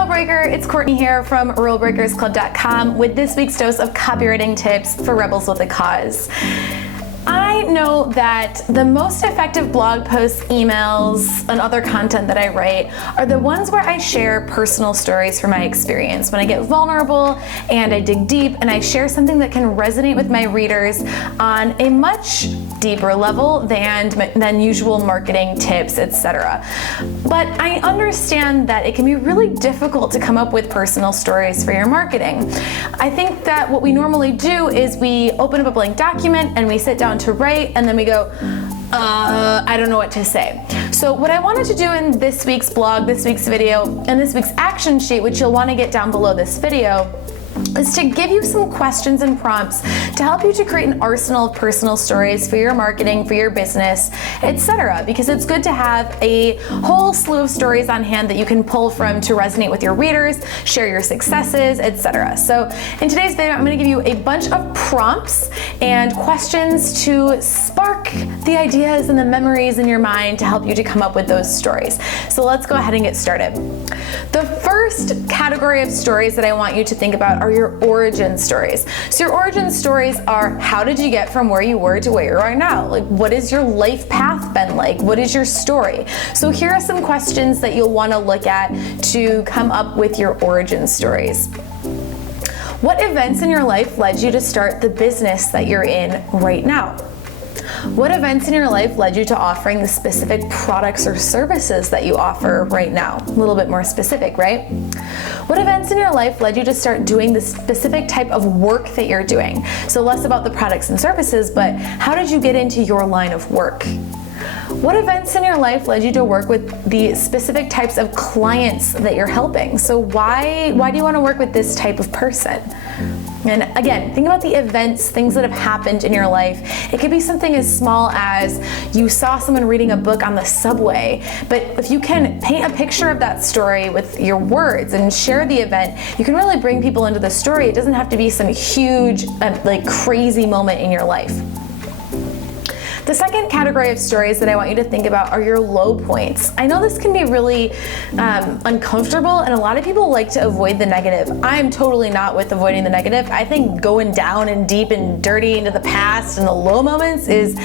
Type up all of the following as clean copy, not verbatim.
Rule Breaker, it's Courtney here from RuleBreakersClub.com with this week's dose of copywriting tips for rebels with a cause. I know that the most effective blog posts, emails, and other content that I write are the ones where I share personal stories from my experience. When I get vulnerable and I dig deep and I share something that can resonate with my readers on a much deeper level than usual marketing tips, etc. But I understand that it can be really difficult to come up with personal stories for your marketing. I think that what we normally do is we open up a blank document and we sit down to write, and then we go, I don't know what to say. So what I wanted to do in this week's blog, this week's video, and this week's action sheet, which you'll want to get down below this video, is to give you some questions and prompts to help you to create an arsenal of personal stories for your marketing, for your business, etc. Because it's good to have a whole slew of stories on hand that you can pull from to resonate with your readers, share your successes, etc. So in today's video, I'm going to give you a bunch of prompts and questions to spark the ideas and the memories in your mind to help you to come up with those stories. So let's go ahead and get started. The first category of stories that I want you to think about are your origin stories. So your origin stories are, how did you get from where you were to where you are now? Like, what has your life path been like? What is your story? So here are some questions that you'll want to look at to come up with your origin stories. What events in your life led you to start the business that you're in right now? What events in your life led you to offering the specific products or services that you offer right now? A little bit more specific, right? What events in your life led you to start doing the specific type of work that you're doing? So less about the products and services, but how did you get into your line of work? What events in your life led you to work with the specific types of clients that you're helping? So why do you want to work with this type of person? And again, think about the events, things that have happened in your life. It could be something as small as you saw someone reading a book on the subway, but if you can paint a picture of that story with your words and share the event, you can really bring people into the story. It doesn't have to be some huge, crazy moment in your life. The second category of stories that I want you to think about are your low points. I know this can be really uncomfortable, and a lot of people like to avoid the negative. I'm totally not with avoiding the negative. I think going down and deep and dirty into the past and the low moments is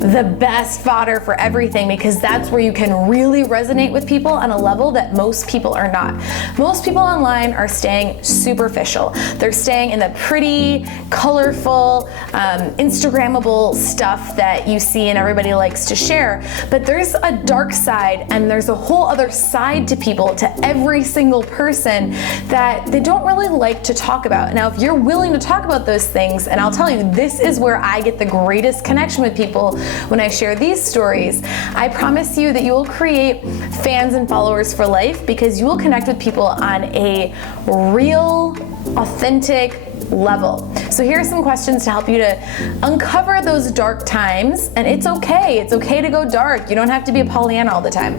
the best fodder for everything, because that's where you can really resonate with people on a level that most people are not. Most people online are staying superficial. They're staying in the pretty, colorful, Instagrammable stuff that you see and everybody likes to share. But there's a dark side, and there's a whole other side to people, to every single person, that they don't really like to talk about. Now, if you're willing to talk about those things, and I'll tell you, this is where I get the greatest connection with people when I share these stories, I promise you that you will create fans and followers for life, because you will connect with people on a real, authentic level. So here are some questions to help you to uncover those dark times, and it's okay to go dark. You don't have to be a Pollyanna all the time.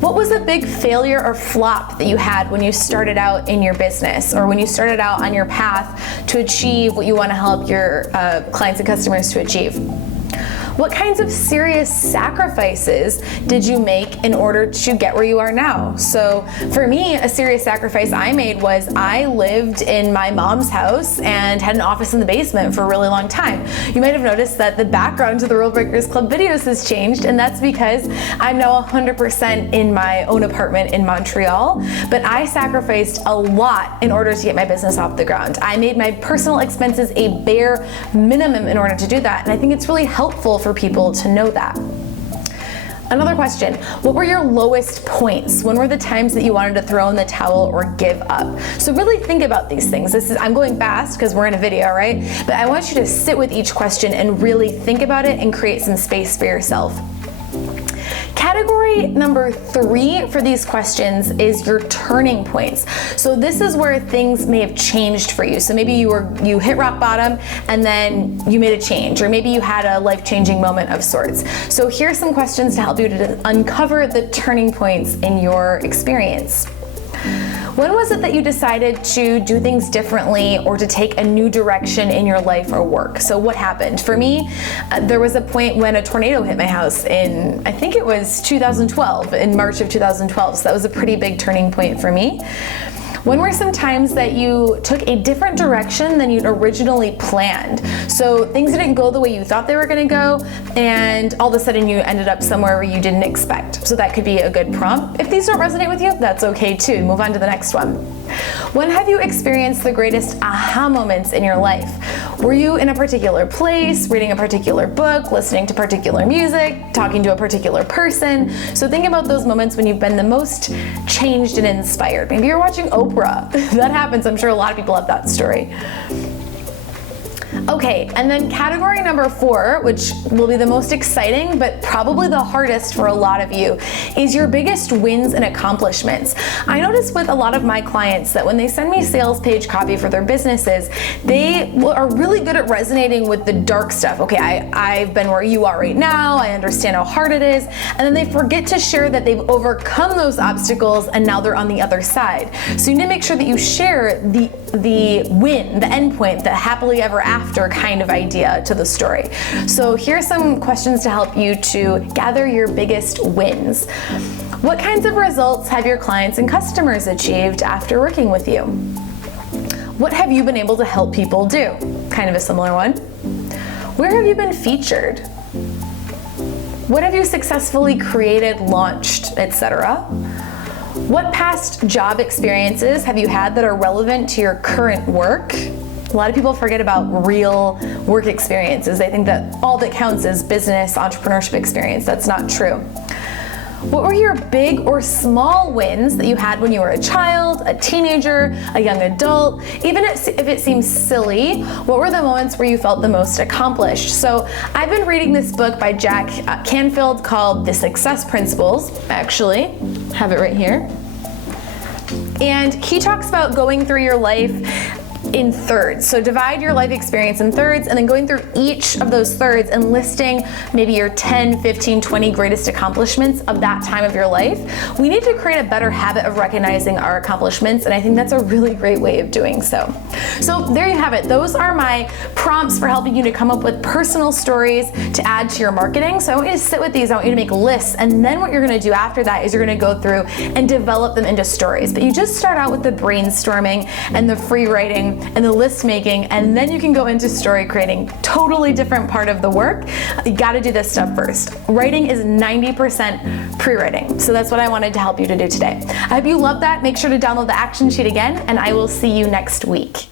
What was a big failure or flop that you had when you started out in your business, or when you started out on your path to achieve what you want to help your clients and customers to achieve? What kinds of serious sacrifices did you make in order to get where you are now? So for me, a serious sacrifice I made was I lived in my mom's house and had an office in the basement for a really long time. You might have noticed that the background to the Rule Breakers Club videos has changed, and that's because I'm now 100% in my own apartment in Montreal, but I sacrificed a lot in order to get my business off the ground. I made my personal expenses a bare minimum in order to do that, and I think it's really helpful for people to know that. Another question, what were your lowest points? When were the times that you wanted to throw in the towel or give up? So really think about these things. I'm going fast because we're in a video, right? But I want you to sit with each question and really think about it and create some space for yourself. Category number 3 for these questions is your turning points. So this is where things may have changed for you. So maybe you hit rock bottom and then you made a change, or maybe you had a life-changing moment of sorts. So here are some questions to help you to uncover the turning points in your experience. When was it that you decided to do things differently or to take a new direction in your life or work? So what happened? For me, there was a point when a tornado hit my house in, I think it was 2012, in March of 2012. So that was a pretty big turning point for me. When were some times that you took a different direction than you'd originally planned? So things didn't go the way you thought they were gonna go, and all of a sudden you ended up somewhere where you didn't expect. So that could be a good prompt. If these don't resonate with you, that's okay too. Move on to the next one. When have you experienced the greatest aha moments in your life? Were you in a particular place, reading a particular book, listening to particular music, talking to a particular person? So think about those moments when you've been the most changed and inspired. Maybe you're watching Oprah. That happens. I'm sure a lot of people have that story. Okay, and then category number 4, which will be the most exciting, but probably the hardest for a lot of you, is your biggest wins and accomplishments. I notice with a lot of my clients that when they send me sales page copy for their businesses, they are really good at resonating with the dark stuff. Okay, I've been where you are right now, I understand how hard it is, and then they forget to share that they've overcome those obstacles and now they're on the other side. So you need to make sure that you share the win, the end point, the happily ever after kind of idea to the story. So here are some questions to help you to gather your biggest wins. What kinds of results have your clients and customers achieved after working with you? What have you been able to help people do? Kind of a similar one. Where have you been featured? What have you successfully created, launched, etc.? What past job experiences have you had that are relevant to your current work? A lot of people forget about real work experiences. They think that all that counts is business, entrepreneurship experience. That's not true. What were your big or small wins that you had when you were a child, a teenager, a young adult? Even if it seems silly, what were the moments where you felt the most accomplished? So I've been reading this book by Jack Canfield called The Success Principles. I actually have it right here. And he talks about going through your life in thirds. So divide your life experience in thirds and then going through each of those thirds and listing maybe your 10, 15, 20 greatest accomplishments of that time of your life. We need to create a better habit of recognizing our accomplishments, and I think that's a really great way of doing so. So there you have it. Those are my prompts for helping you to come up with personal stories to add to your marketing. So I want you to sit with these, I want you to make lists, and then what you're gonna do after that is you're gonna go through and develop them into stories. But you just start out with the brainstorming and the free writing and the list making, and then you can go into story creating. Totally different part of the work. You gotta do this stuff first. Writing is 90% pre-writing. So that's what I wanted to help you to do today. I hope you love that. Make sure to download the action sheet again, and I will see you next week.